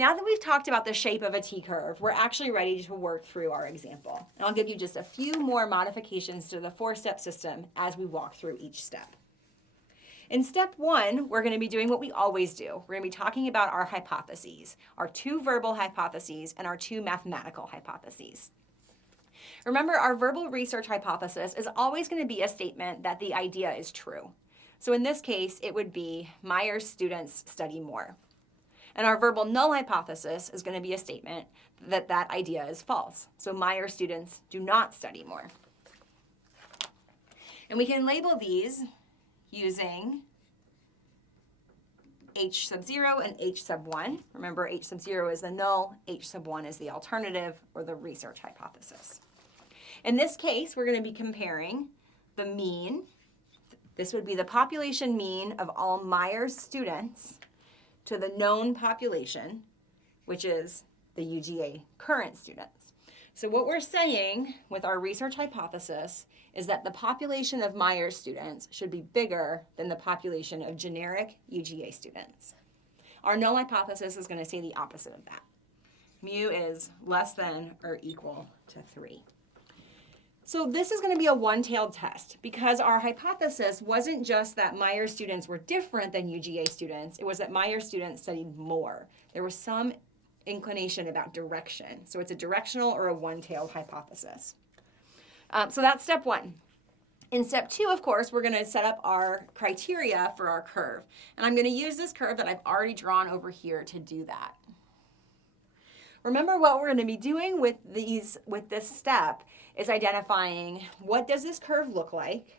Now that we've talked about the shape of a t-curve, we're actually ready to work through our example. And I'll give you just a few more modifications to the 4-step system as we walk through each step. In step 1, we're going to be doing what we always do. We're going to be talking about our hypotheses, our 2 verbal hypotheses and our 2 mathematical hypotheses. Remember, our verbal research hypothesis is always going to be a statement that the idea is true. So in this case, it would be Myers students study more. And our verbal null hypothesis is going to be a statement that that idea is false. So Myers students do not study more. And we can label these using H sub 0 and H sub 1. Remember, H sub 0 is the null, H sub 1 is the alternative or the research hypothesis. In this case, we're going to be comparing the mean. This would be the population mean of all Myers students to the known population, which is the UGA current students. So what we're saying with our research hypothesis is that the population of Myers students should be bigger than the population of generic UGA students. Our null hypothesis is going to say the opposite of that. Mu is less than or equal to 3. So this is going to be a one-tailed test because our hypothesis wasn't just that Myers students were different than UGA students. It was that Myers students studied more. There was some inclination about direction. So it's a directional or a one-tailed hypothesis. So that's step 1. In step 2, of course, we're going to set up our criteria for our curve. And I'm going to use this curve that I've already drawn over here to do that. Remember, what we're going to be doing with this step is identifying what does this curve look like,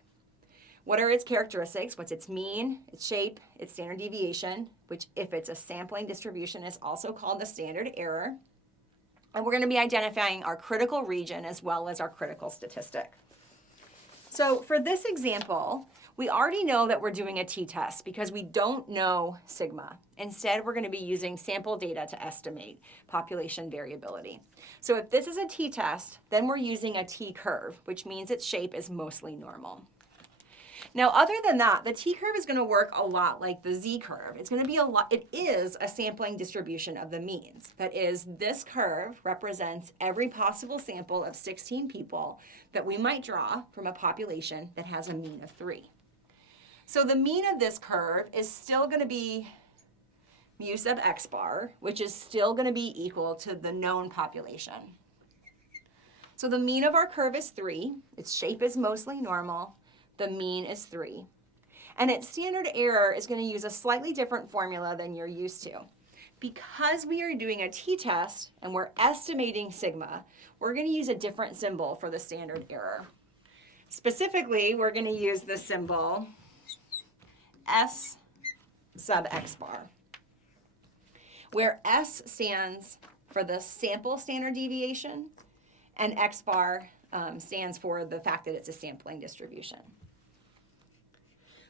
what are its characteristics, what's its mean, its shape, its standard deviation, which if it's a sampling distribution is also called the standard error. And we're going to be identifying our critical region as well as our critical statistic. So for this example, we already know that we're doing a t-test because we don't know sigma. Instead, we're going to be using sample data to estimate population variability. So if this is a t-test, then we're using a t-curve, which means its shape is mostly normal. Now, other than that, the t-curve is going to work a lot like the z-curve. It's going to be it is a sampling distribution of the means. That is, this curve represents every possible sample of 16 people that we might draw from a population that has a mean of 3. So the mean of this curve is still going to be mu sub x bar, which is still going to be equal to the known population. So the mean of our curve is 3. Its shape is mostly normal. The mean is 3. And its standard error is going to use a slightly different formula than you're used to. Because we are doing a t-test and we're estimating sigma, we're going to use a different symbol for the standard error. Specifically, we're going to use the symbol S sub x bar, where S stands for the sample standard deviation and x bar stands for the fact that it's a sampling distribution.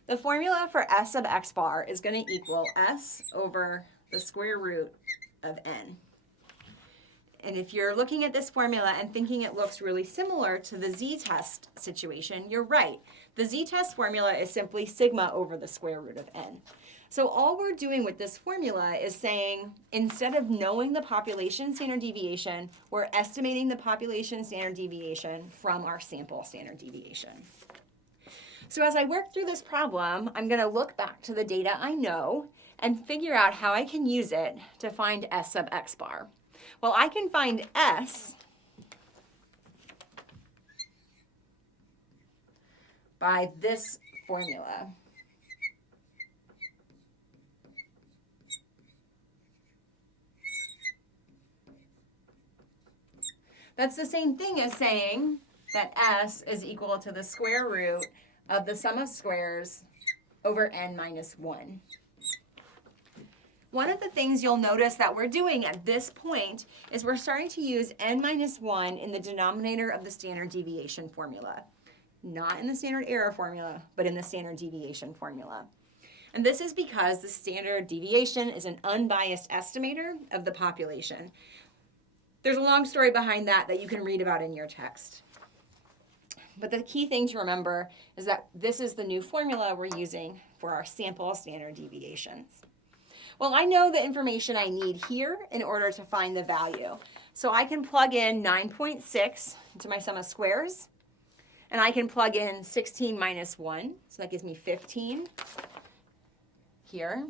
The formula for S sub x bar is going to equal S over the square root of n. And if you're looking at this formula and thinking it looks really similar to the z-test situation, you're right. The z-test formula is simply sigma over the square root of n. So all we're doing with this formula is saying, instead of knowing the population standard deviation, we're estimating the population standard deviation from our sample standard deviation. So as I work through this problem, I'm going to look back to the data I know and figure out how I can use it to find S sub x bar. Well, I can find S by this formula. That's the same thing as saying that S is equal to the square root of the sum of squares over n minus 1. One of the things you'll notice that we're doing at this point is we're starting to use n minus 1 in the denominator of the standard deviation formula. Not in the standard error formula, but in the standard deviation formula. And this is because the standard deviation is an unbiased estimator of the population. There's a long story behind that you can read about in your text. But the key thing to remember is that this is the new formula we're using for our sample standard deviations. Well, I know the information I need here in order to find the value. So I can plug in 9.6 into my sum of squares, and I can plug in 16 minus 1, so that gives me 15 here.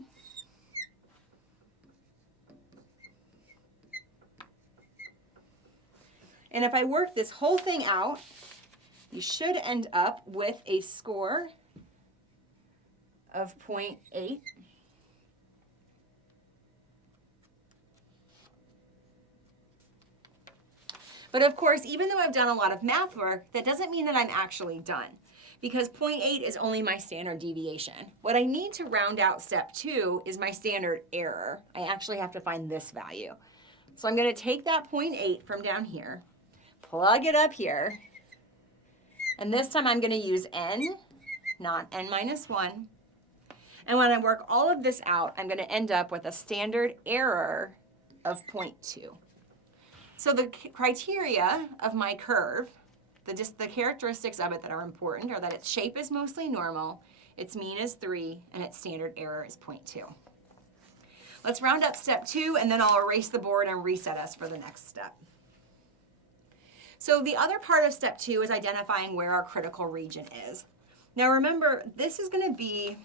And if I work this whole thing out, you should end up with a score of 0.8. But of course, even though I've done a lot of math work, that doesn't mean that I'm actually done, because 0.8 is only my standard deviation. What I need to round out step 2 is my standard error. I actually have to find this value. So I'm going to take that 0.8 from down here, plug it up here, and this time I'm going to use n, not n minus 1. And when I work all of this out, I'm going to end up with a standard error of 0.2. So the criteria of my curve, the characteristics of it that are important, are that its shape is mostly normal, its mean is 3, and its standard error is 0.2. Let's round up step 2, and then I'll erase the board and reset us for the next step. So the other part of step 2 is identifying where our critical region is. Now remember, this is going to be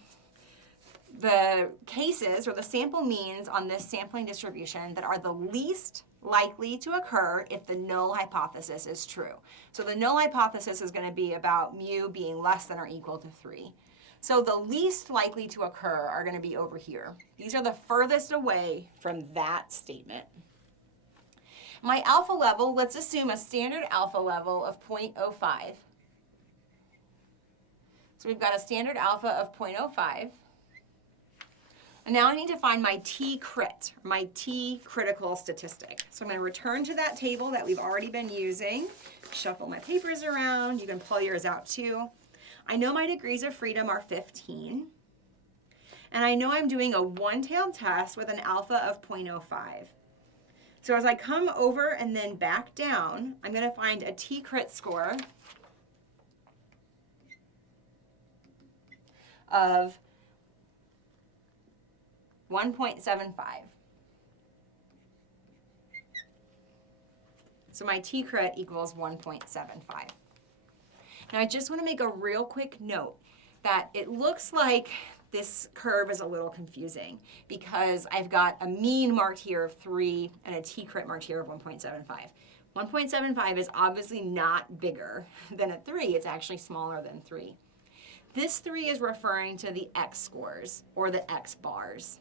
the cases or the sample means on this sampling distribution that are the least likely to occur if the null hypothesis is true. So the null hypothesis is going to be about mu being less than or equal to 3. So the least likely to occur are going to be over here. These are the furthest away from that statement. My alpha level, let's assume a standard alpha level of 0.05. So we've got a standard alpha of 0.05. And now I need to find my t crit, my t critical statistic. So I'm going to return to that table that we've already been using, shuffle my papers around. You can pull yours out too. I know my degrees of freedom are 15. And I know I'm doing a one-tailed test with an alpha of 0.05. So as I come over and then back down, I'm going to find a t crit score of 1.75. So my t crit equals 1.75. Now I just want to make a real quick note that it looks like this curve is a little confusing because I've got a mean marked here of 3 and a t crit marked here of 1.75. 1.75 is obviously not bigger than a 3. It's actually smaller than 3. This 3 is referring to the x scores or the x bars.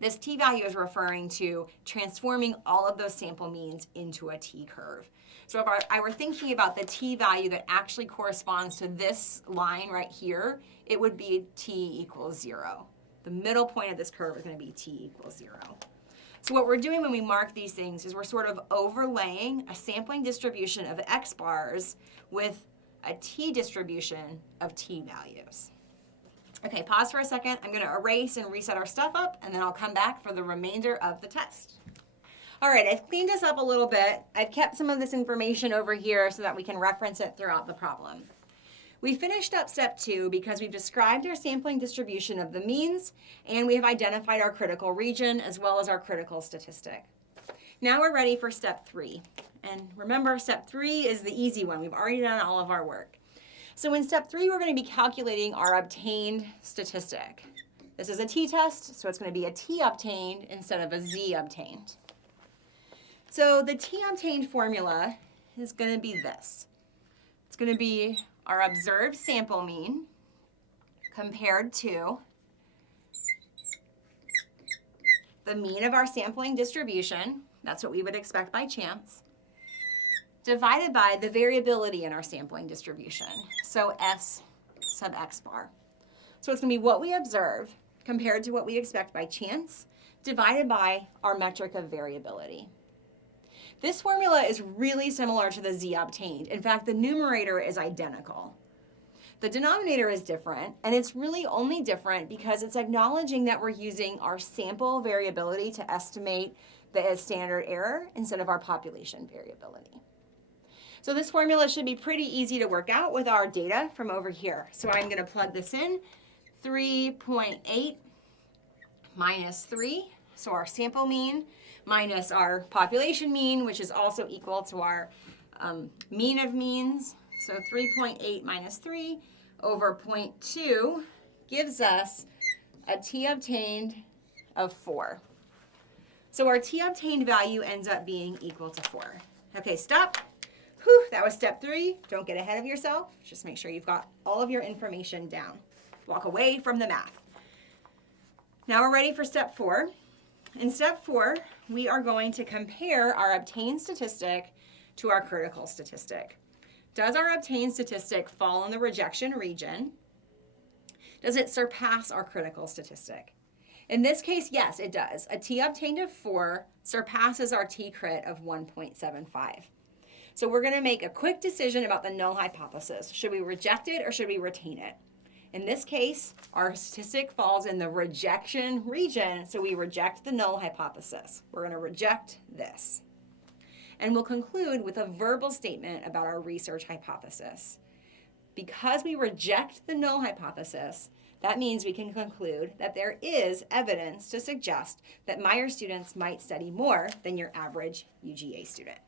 This t-value is referring to transforming all of those sample means into a t-curve. So if I were thinking about the t-value that actually corresponds to this line right here, it would be t equals 0. The middle point of this curve is going to be t equals 0. So what we're doing when we mark these things is we're sort of overlaying a sampling distribution of x bars with a t distribution of t-values. Okay, pause for a second. I'm going to erase and reset our stuff up, and then I'll come back for the remainder of the test. All right, I've cleaned this up a little bit. I've kept some of this information over here so that we can reference it throughout the problem. We finished up step 2 because we've described our sampling distribution of the means, and we have identified our critical region as well as our critical statistic. Now we're ready for step 3. And remember, step 3 is the easy one. We've already done all of our work. So in step 3, we're going to be calculating our obtained statistic. This is a t-test, so it's going to be a t obtained instead of a z obtained. So the t obtained formula is going to be this. It's going to be our observed sample mean compared to the mean of our sampling distribution, that's what we would expect by chance, divided by the variability in our sampling distribution, so S sub x bar. So it's going to be what we observe compared to what we expect by chance, divided by our metric of variability. This formula is really similar to the z obtained. In fact, the numerator is identical. The denominator is different, and it's really only different because it's acknowledging that we're using our sample variability to estimate the standard error instead of our population variability. So this formula should be pretty easy to work out with our data from over here. So I'm going to plug this in, 3.8 minus 3, so our sample mean, minus our population mean, which is also equal to our mean of means. So 3.8 minus 3 over 0.2 gives us a t obtained of 4. So our t obtained value ends up being equal to 4. Okay, stop. Whew, that was step 3. Don't get ahead of yourself. Just make sure you've got all of your information down. Walk away from the math. Now we're ready for step 4. In step 4, we are going to compare our obtained statistic to our critical statistic. Does our obtained statistic fall in the rejection region? Does it surpass our critical statistic? In this case, yes, it does. A t obtained of 4 surpasses our t-crit of 1.75. So we're going to make a quick decision about the null hypothesis. Should we reject it or should we retain it? In this case, our statistic falls in the rejection region, so we reject the null hypothesis. We're going to reject this. And we'll conclude with a verbal statement about our research hypothesis. Because we reject the null hypothesis, that means we can conclude that there is evidence to suggest that Meyer students might study more than your average UGA student.